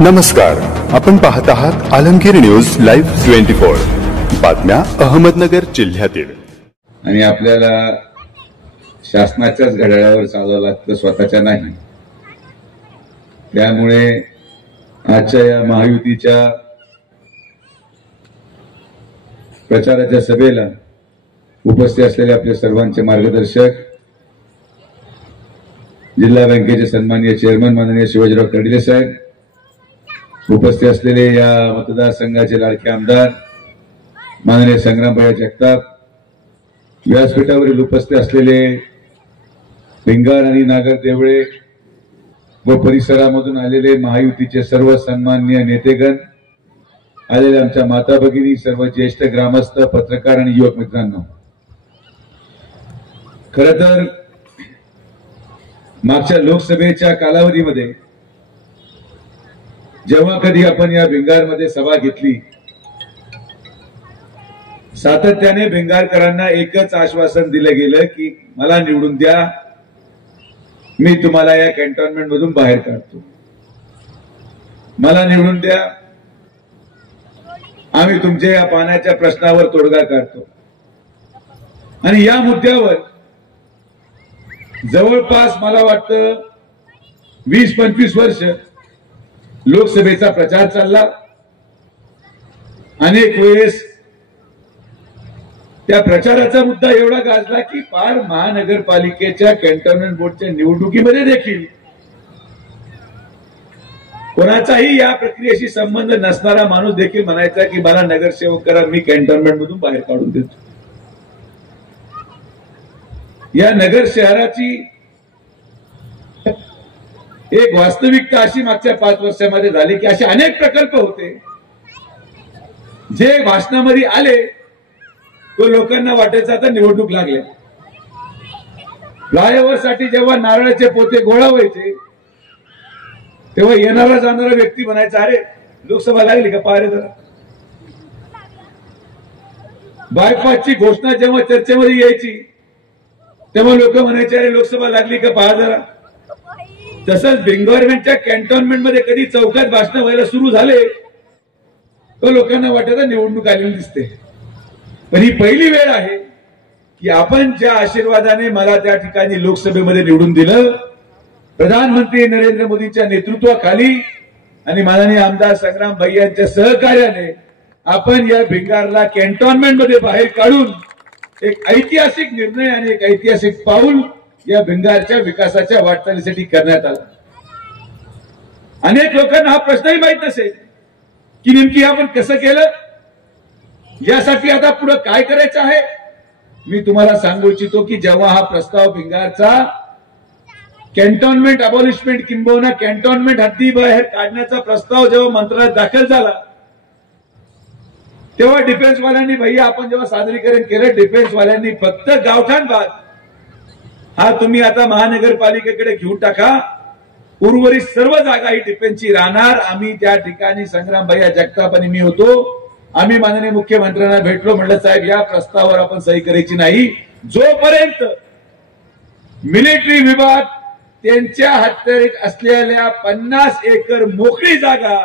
नमस्कार, आपण पाहत आहात आलमगीर न्यूज लाईव्ह 24 बातम्या अहमदनगर जिल्ह्यातील। आणि आपल्याला शासनाच्याच घड्याळावर चालावं लागतं, स्वतःच्या नाही। त्यामुळे आजच्या या महायुतीच्या प्रचाराच्या सभेला उपस्थित असलेले आपले सर्वांचे मार्गदर्शक, जिल्हा बँकेचे सन्माननीय चेअरमन माननीय शिवाजीराव कर्डिले साहेब, उपस्थित असलेले या मतदारसंघाचे लाडके आमदार माननीय संग्रामभाई जगताप, व्यासपीठावरील उपस्थित असलेले भिंगार आणि नागर देवळे व परिसरामधून आलेले महायुतीचे सर्व सन्माननीय नेतेगण, आलेले आमच्या माता भगिनी, सर्व ज्येष्ठ ग्रामस्थ, पत्रकार आणि युवक मित्रांनो, खरं तर मागच्या लोकसभेच्या कालावधीमध्ये जेव्हा कधी आपण या भिंगारमध्ये सभा घेतली, सातत्याने भिंगारकरांना एकच आश्वासन दिलं गेलं की मला निवडून द्या, मी तुम्हाला या कॅन्टोन्मेंट मधून बाहेर काढतो, मला निवडून द्या, आम्ही तुमच्या या पाण्याच्या प्रश्नावर तोडगा काढतो। आणि या मुद्द्यावर जवळपास मला वाटतं 20-25 वर्ष लोकसभेचा प्रचार चालला। अनेक वेळेस त्या प्रचाराचा मुद्दा एवढा गाजला की पार महानगरपालिकेच्या कॅन्टोन्मेंट बोर्डच्या निवडणुकीमध्ये देखील कोणाचाही या प्रक्रियेशी संबंध नसणारा माणूस देखील म्हणायचा की मला नगरसेवक करा, मी कॅन्टोन्मेंट मधून बाहेर काढून देतो। या नगर शहराची एक वास्तविकता अशी मागच्या 5 वर्षामध्ये झाली की असे अनेक प्रकल्प होते जे भाषणामध्ये आले तो लोकांना वाटायचं आता निवडणूक लागल्या। फ्लायओव्हर साठी जेव्हा नारळाचे पोते गोळा व्हायचे तेव्हा येणारा जाणारा व्यक्ती म्हणायचा अरे लोकसभा लागली का पारे जरा। बायपासची घोषणा जेव्हा चर्चेमध्ये यायची तेव्हा लोक म्हणायचे अरे लोकसभा लागली का पहा जरा। तसंच भिंगारच्या कॅन्टोन्मेंट मध्ये कधी चौकात भाषण व्हायला सुरू झाले तो लोकांना वाटायचं निवडणूक आलेली दिसते। पण ही पहिली वेळ आहे की आपण ज्या आशीर्वादाने मला त्या ठिकाणी लोकसभेमध्ये निवडून दिलं, प्रधानमंत्री नरेंद्र मोदींच्या नेतृत्वाखाली आणि माननीय आमदार संग्राम भाई यांच्या सहकार्याने आपण या भिंगारला कॅन्टोन्मेंट मध्ये बाहेर काढून एक ऐतिहासिक निर्णय आणि एक ऐतिहासिक पाऊल या भिंगारच्या विकासाच्या वाटचालीसाठी करण्यात आला। अनेक लोकांना हा प्रश्नही माहित नसेल की नेमकी आपण कसं केलं, यासाठी आता पुढे काय करायचं आहे। मी तुम्हाला सांगू इच्छितो की जेव्हा हा प्रस्ताव भिंगारचा कॅन्टोन्मेंट अबॉलिशमेंट किंबहुना कॅन्टोन्मेंट हद्दीबाहेर काढण्याचा प्रस्ताव जेव्हा मंत्रालयात दाखल झाला तेव्हा डिफेन्स वाल्यांनी भैया आपण जेव्हा सादरीकरण केलं, डिफेन्स वाल्यांनी फक्त गावठाण भाग हा तुम्ही आता महानगरपालिकेकडे घेऊन टाका, उर्वरित सर्व जागा ही डिफेन्सची राहणार। आम्ही त्या ठिकाणी संग्राम भैया जगताप आणि मी होतो, आम्ही माननीय मुख्यमंत्र्यांना भेटलो, म्हणलं साहेब या प्रस्तावावर आपण सही करायची नाही जोपर्यंत मिलिटरी विभाग त्यांच्या हद्दीत असलेल्या 50 एकर मोकळी जागा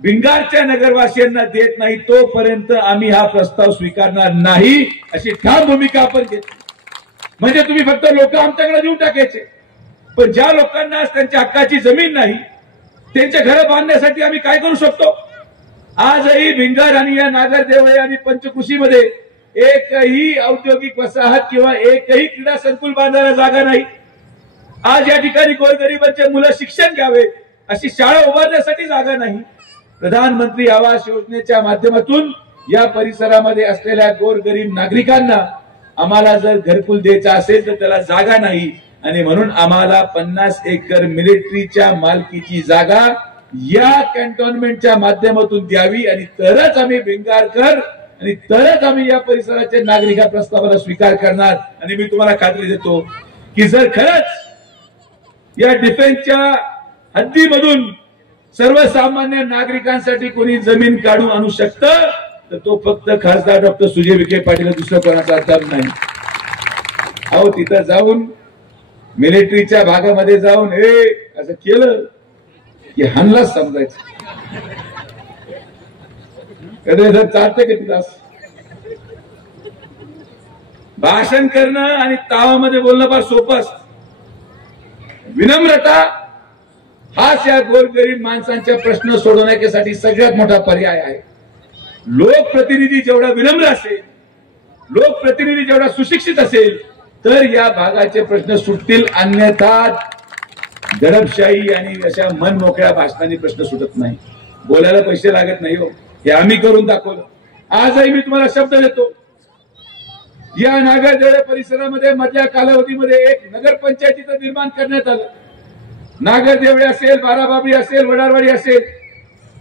भिंगारच्या नगरवासियांना देत नाही तोपर्यंत आम्ही हा प्रस्ताव स्वीकारणार नाही, अशी ठाम भूमिका आपण घेतली। म्हणजे तुम्ही फक्त लोक आमच्याकडे देऊन टाकायचे, पण ज्या लोकांना त्यांच्या हक्काची जमीन नाही त्यांच्या घर बांधण्यासाठी आम्ही काय करू शकतो। आजही भिंगार आणि या नागर देवळे आणि पंचकृषीमध्ये एकही औद्योगिक वसाहत किंवा एकही क्रीडा संकुल बांधायला जागा नाही। आज या ठिकाणी गोरगरिबांचे मुलं शिक्षण घ्यावे अशी शाळा उभारण्यासाठी जागा नाही। प्रधानमंत्री आवास योजनेच्या माध्यमातून या परिसरामध्ये असलेल्या गोरगरीब नागरिकांना आम्हाला जर घरकुल द्यायचं असेल तर त्याला जागा नाही, आणि म्हणून आम्हाला 50 एकर मिलिटरीच्या मालकीची जागा या कॅन्टोन्मेंटच्या माध्यमातून द्यावी, आणि तरच आम्ही भिंगारकर आणि तरच आम्ही या परिसराचे नागरिक या प्रस्तावाला स्वीकार करणार। आणि मी तुम्हाला खात्री देतो की जर खरंच या डिफेन्सच्या हद्दीमधून सर्वसामान्य नागरिकांसाठी कोणी जमीन काढून आणू शकतं तर तो फक्त खासदार डॉक्टर सुजय विखे पाटील, दुसरं कोणाचा अर्थ नाही। अहो तिथं जाऊन मिलिटरीच्या भागामध्ये जाऊन हे असं केलं की हानलाच समजायचं। कधी जर चालतं की तुला भाषण करणं आणि तावामध्ये बोलणं फार सोपं असतं. विनम्रता हाच या गोरगरीब माणसांच्या प्रश्न सोडवण्यासाठी सगळ्यात मोठा पर्याय आहे. लोकप्रतिनिधी जेवढा विनम्र असेल, लोकप्रतिनिधी जेवढा सुशिक्षित असेल, तर या भागाचे प्रश्न सुटतील. अन्यथा दडपशाही आणि अशा मनमोकळ्या भाषणांनी प्रश्न सुटत नाही. बोलायला पैसे लागत नाही हो, हे आम्ही करून दाखवलं. आजही मी तुम्हाला शब्द देतो, या नागरदेवळे परिसरामध्ये मधल्या कालावधीमध्ये एक नगरपंचायतीचं निर्माण करण्यात आलं. नागरदेवळे असेल, बाराबाबरी असेल, वडारवाडी असेल,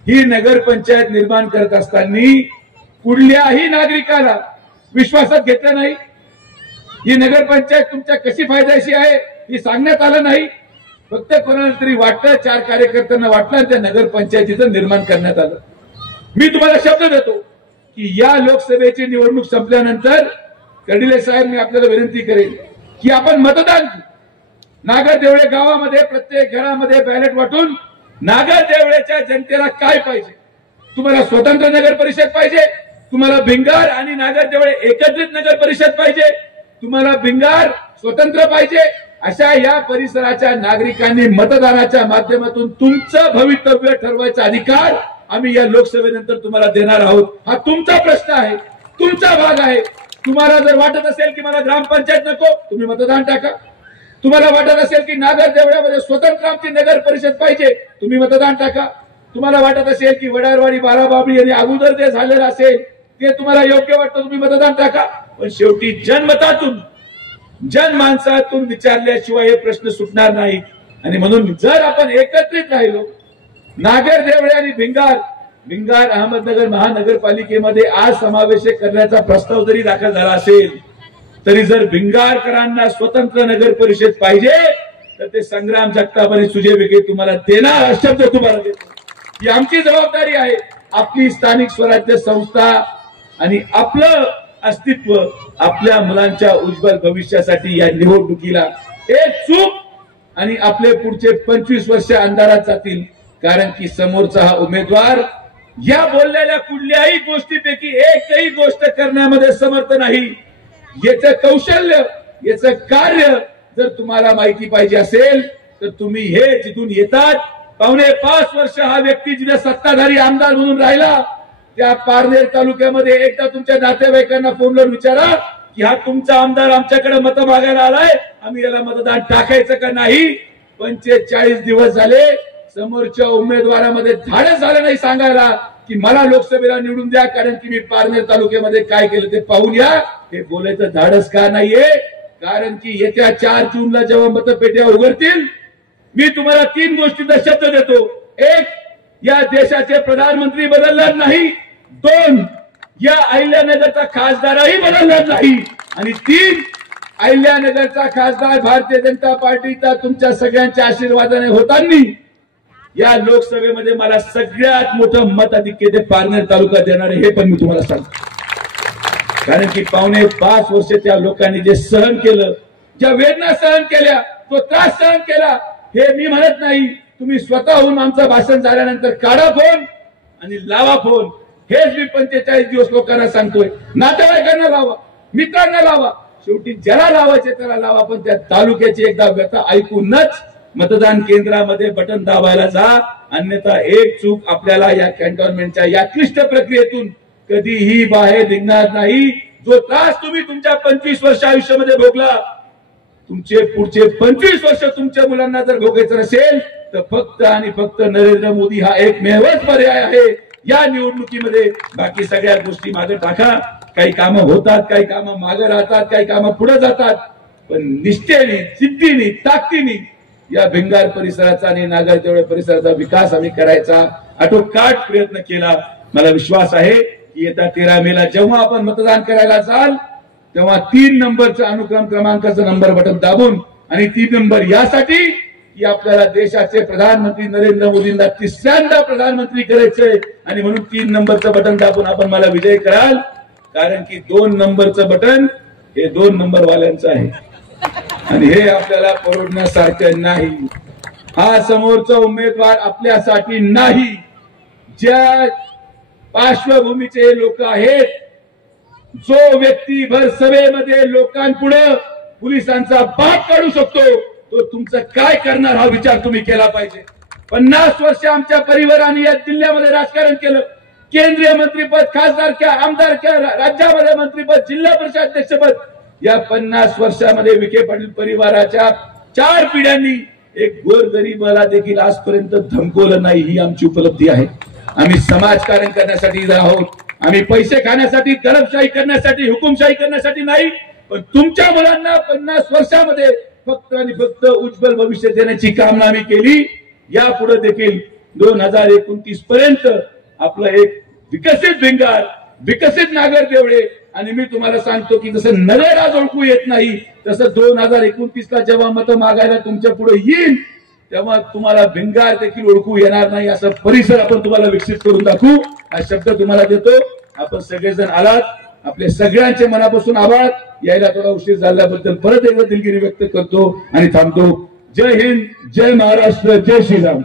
ही नगरपंचायत निर्माण करत असताना कुठल्याही नागरिकाला विश्वासात घेतलं नाही. ही नगरपंचायत तुमच्या कशी फायदेशीर आहे हे सांगण्यात आलं नाही. फक्त कोणाला तरी वाटलं, 4 कार्यकर्त्यांना वाटलं आणि त्या नगरपंचायतीचं निर्माण करण्यात आलं. मी तुम्हाला शब्द देतो की या लोकसभेची निवडणूक संपल्यानंतर कर्डिले साहेब, मी आपल्याला विनंती करेन की आपण मतदान नागरदेवळे गावामध्ये प्रत्येक घरामध्ये बॅलेट वाटून नागरदेवळेच्या जनतेला काय पाहिजे. तुम्हाला स्वतंत्र नगर परिषद पाहिजे, तुम्हाला भिंगार आणि नागरदेवळे एकत्रित नगर परिषद पाहिजे, तुम्हाला भिंगार स्वतंत्र पाहिजे, अशा या परिसराच्या नागरिकांनी मतदानाच्या माध्यमातून तुमचं भवितव्य ठरवायचा अधिकार आम्ही या लोकसभेनंतर तुम्हाला देणार आहोत. हा तुमचा प्रश्न आहे, तुमचा भाग आहे. तुम्हाला जर वाटत असेल की मला ग्रामपंचायत नको, तुम्ही मतदान टाका. तुम्हाला वाटत असेल की नागरदेवळ्यामध्ये स्वतंत्र आमची नगर परिषद पाहिजे, तुम्ही मतदान टाका. तुम्हाला वाटत असेल की वडारवाडी, बाराबाबरी यांनी अगोदर जे झालेलं असेल ते तुम्हाला योग्य वाटतं, तुम्ही मतदान टाका. पण शेवटी जनमतातून, जनमानसातून विचारल्याशिवाय हे प्रश्न सुटणार नाही. आणि म्हणून जर आपण एकत्रित राहिलो, नागरदेवळे आणि भिंगार अहमदनगर महानगरपालिकेमध्ये आज समावेश करण्याचा प्रस्ताव जरी दाखल झाला असेल, तरी जर भिंगारकरांना स्वतंत्र नगर परिषद पाहिजे तर ते संग्राम जगताप आणि सुजय विखे तुम्हाला देणार, शब्द तुम्हाला देतो. ही आमची जबाबदारी आहे. आपली स्थानिक स्वराज्य संस्था आणि आपलं अस्तित्व आपल्या मुलांच्या उज्ज्वल भविष्यासाठी या निवडणुकीला एक चूक आणि आपले पुढचे 25 वर्ष अंधारात जातील. कारण की समोरचा हा उमेदवार या बोललेल्या कुठल्याही गोष्टीपैकी एकही गोष्ट करण्यामध्ये समर्थ नाही. याचं कौशल्य, याचं कार्य जर तुम्हाला माहिती पाहिजे असेल तर तुम्ही हे जिथून येतात, 4.5 वर्ष हा व्यक्ती जिथे सत्ताधारी आमदार म्हणून राहिला, त्या पारनेर तालुक्यामध्ये एकदा तुमच्या नातेवाईकांना फोनवर विचारा की हा तुमचा आमदार आमच्याकडे मत मागायला आलाय, आम्ही याला मतदान टाकायचं का नाही. 45 दिवस झाले समोरच्या उमेदवारामध्ये धाडस झालं नाही सांगायला की मला लोकसभेला निवडून द्या, कारण की मी पारनेर तालुक्यामध्ये काय केलं ते पाहून या. हे बोलायचं धाडस का नाहीये? कारण की येत्या 4 जूनला जेव्हा मतपेट्या उघडतील, मी तुम्हाला 3 गोष्टींचा शब्द देतो. 1, या देशाचे प्रधानमंत्री बदलणार नाही. 2, या अहिल्यानगरचा खासदारही बदलणार नाही. आणि 3, अहिल्यानगरचा खासदार भारतीय जनता पार्टीचा तुमच्या सगळ्यांच्या आशीर्वादाने होताना या लोकसभेमध्ये मला सगळ्यात मोठं मताधिक्य ते पारनेर तालुका देणार आहे, हे पण मी तुम्हाला सांगतो. कारण की 5.5 वर्ष त्या लोकांनी जे सहन केलं, ज्या वेदना सहन केल्या, तो त्रास सहन केला, हे मी म्हणत नाही. तुम्ही स्वतःहून आमचं भाषण झाल्यानंतर काढा फोन आणि लावा फोन. हेच मी 45 दिवस लोकांना सांगतोय. नातेवाईकांना लावा, मित्रांना लावा, शेवटी ज्याला लावायचे त्याला लावा, पण त्या तालुक्याची एकदा व्यथा ऐकूनच मतदान केंद्रामध्ये बटन दाबायला जा. अन्यथा एक चूक आपल्याला या कॅन्टोन्मेंटच्या या क्लिष्ट प्रक्रियेतून कधीही बाहेर निघणार नाही. जो त्रास तुम्ही तुमच्या 25 वर्ष आयुष्यामध्ये भोगला, तुमचे पुढचे 25 वर्ष तुमच्या मुलांना जर भोगायचं नसेल तर फक्त आणि फक्त नरेंद्र मोदी हा एकमेवच पर्याय आहे या निवडणुकीमध्ये. बाकी सगळ्या गोष्टी मागे टाका. काही कामं होतात, काही कामं मागे राहतात, काही कामं पुढे जातात, पण निष्ठेने, जिद्दीने, ताकदीने या भिंगार परिसराचा आणि नागरदेवळे परिसराचा विकास आम्ही करायचा आटोकाट प्रयत्न केला. मला विश्वास आहे की येत्या 13 मेला जेव्हा आपण मतदान करायला जाल तेव्हा 3 नंबरचं अनुक्रम क्रमांकाचं नंबर बटन दाबून, आणि 3 नंबर यासाठी की आपल्याला देशाचे प्रधानमंत्री नरेंद्र मोदींना 3ऱ्यांदा प्रधानमंत्री करायचंय. आणि म्हणून 3 नंबरचं बटन दाबून आपण मला विजय कराल. कारण की 2 नंबरचं बटन हे 2 नंबर वाल्यांचं आहे आणि हे आपल्याला परवडण्यासारखं नाही. हा समोरचा उमेदवार आपल्यासाठी नाही. ज्या पार्श्वभूमीचे लोक आहेत, जो व्यक्ती भर सभेमध्ये लोकांपुढे पोलिसांचा बाप काढू शकतो, तो तुमचं काय करणार हा विचार तुम्ही केला पाहिजे. 50 वर्ष आमच्या परिवाराने या जिल्ह्यामध्ये राजकारण केलं. केंद्रीय मंत्रीपद, खासदार, आमदार, राज्यामध्ये मंत्रीपद, जिल्हा परिषद अध्यक्षपद, या 50 वर्षामध्ये विखे पाटील परिवाराच्या 4 पिढ्यांनी एक गोरगरीबाला देखील आजपर्यंत धमकवलं नाही. ही आमची उपलब्धी आहे. आम्ही समाजकारण करण्यासाठी आहोत. आम्ही पैसे खाण्यासाठी, दडपशाही करण्यासाठी, हुकुमशाही करण्यासाठी नाही. पण तुमच्या मुलांना 50 वर्षामध्ये फक्त आणि फक्त उज्ज्वल भविष्य देण्याची कामना आम्ही केली. यापुढे देखील 2029 पर्यंत आपलं एक विकसित भिंगार, विकसित नागर देवळे. आणि मी तुम्हाला सांगतो की जसं नगर आज ओळखू येत नाही, तसं 2029ला जेव्हा मतं मागायला तुमच्या पुढे येईल, तेव्हा तुम्हाला भिंगार देखील ओळखू येणार नाही. असं परिसर आपण तुम्हाला विकसित करून दाखवू. हा शब्द तुम्हाला देतो. आपण सगळेजण आलात. आपले सगळ्यांचे मनापासून आभार. यायला थोडा उशीर झाल्याबद्दल परत एकदा दिलगिरी व्यक्त करतो आणि थांबतो. जय हिंद, जय महाराष्ट्र, जय श्रीराम.